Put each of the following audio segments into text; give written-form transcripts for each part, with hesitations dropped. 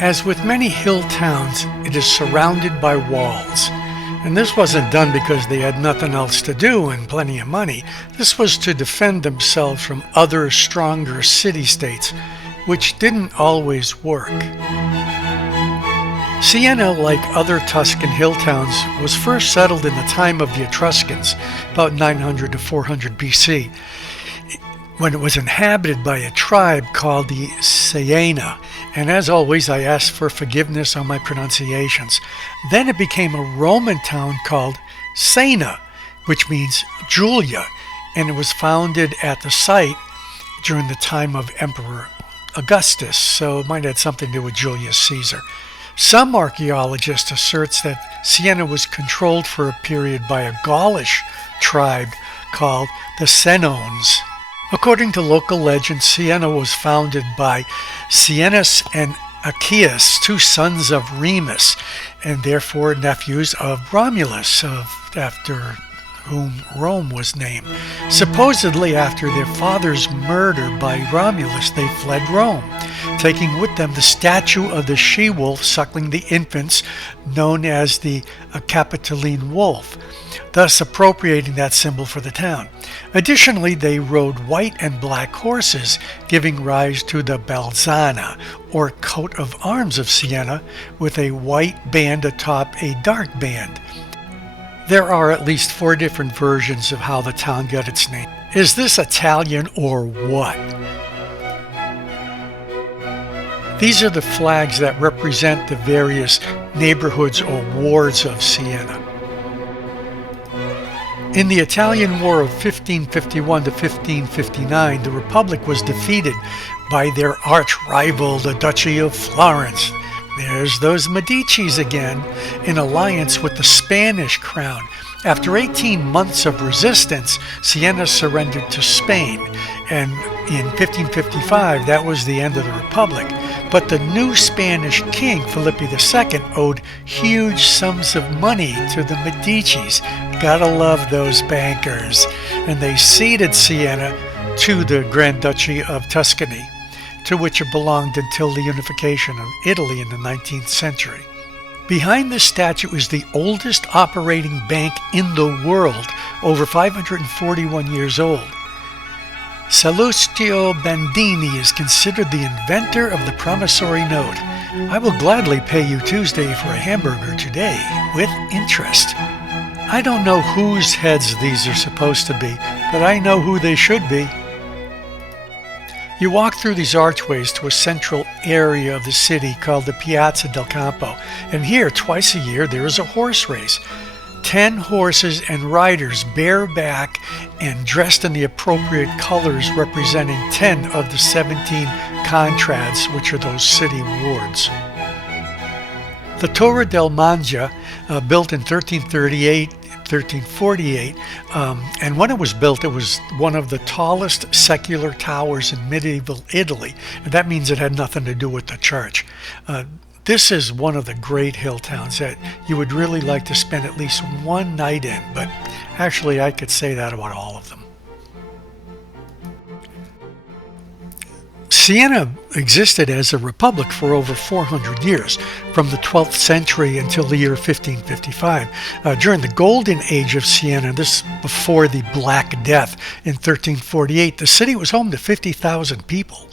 As with many hill towns, it is surrounded by walls. And this wasn't done because they had nothing else to do and plenty of money. This was to defend themselves from other stronger city-states, which didn't always work. Siena, like other Tuscan hill towns, was first settled in the time of the Etruscans, about 900 to 400 BC, when it was inhabited by a tribe called the Siena. And as always, I ask for forgiveness on my pronunciations. Then it became a Roman town called Siena, which means Julia, and it was founded at the site during the time of Emperor Augustus, so it might have had something to do with Julius Caesar. Some archaeologists assert that Siena was controlled for a period by a Gaulish tribe called the Senones. According to local legend, Siena was founded by Sienus and Achaeus, two sons of Remus, and therefore nephews of Romulus, after whom Rome was named. Supposedly, after their father's murder by Romulus, they fled Rome, taking with them the statue of the she-wolf suckling the infants, known as the Capitoline wolf, thus appropriating that symbol for the town. Additionally, they rode white and black horses, giving rise to the Balzana, or coat of arms of Siena, with a white band atop a dark band. There are at least 4 different versions of how the town got its name. Is this Italian or what? These are the flags that represent the various neighborhoods or wards of Siena. In the Italian War of 1551 to 1559, the Republic was defeated by their arch rival, the Duchy of Florence. There's those Medicis again, in alliance with the Spanish crown. After 18 months of resistance, Siena surrendered to Spain, and in 1555 that was the end of the Republic. But the new Spanish king, Felipe II, owed huge sums of money to the Medicis. Gotta love those bankers. And they ceded Siena to the Grand Duchy of Tuscany, to which it belonged until the unification of Italy in the 19th century. Behind this statue is the oldest operating bank in the world, over 541 years old. Salustio Bandini is considered the inventor of the promissory note. I will gladly pay you Tuesday for a hamburger today, with interest. I don't know whose heads these are supposed to be, but I know who they should be. You walk through these archways to a central area of the city called the Piazza del Campo, and here, twice a year, there is a horse race. 10 horses and riders bareback and dressed in the appropriate colors representing 10 of the 17 contrads, which are those city wards. The Torre del Mangia, built in 1348, and when it was built, it was one of the tallest secular towers in medieval Italy, and that means it had nothing to do with the church. This is one of the great hill towns that you would really like to spend at least one night in, but actually I could say that about all of them. Siena existed as a republic for over 400 years, from the 12th century until the year 1555. During the golden age of Siena, this before the Black Death in 1348, the city was home to 50,000 people.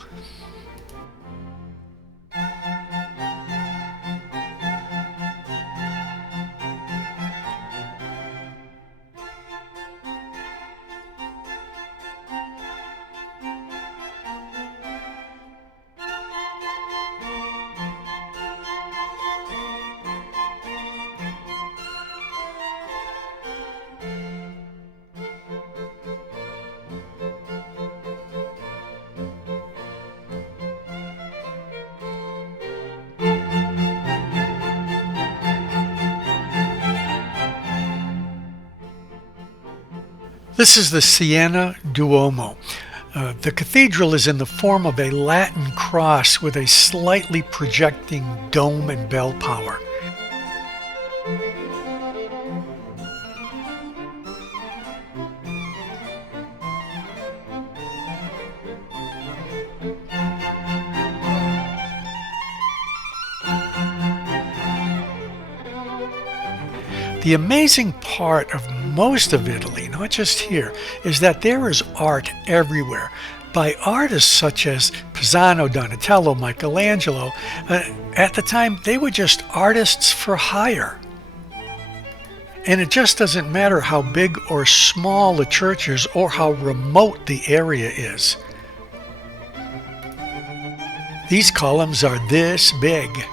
This is the Siena Duomo. The cathedral is in the form of a Latin cross with a slightly projecting dome and bell tower. The amazing part of most of Italy, not just here, is that there is art everywhere by artists such as Pisano, Donatello, Michelangelo. At the time, they were just artists for hire. And it just doesn't matter how big or small the church is or how remote the area is. These columns are this big.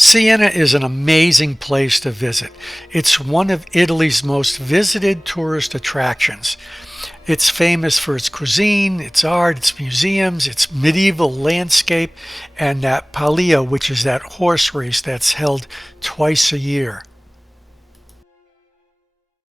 Siena is an amazing place to visit. It's one of Italy's most visited tourist attractions. It's famous for its cuisine, its art, its museums, its medieval landscape, and that Palio, which is that horse race that's held twice a year.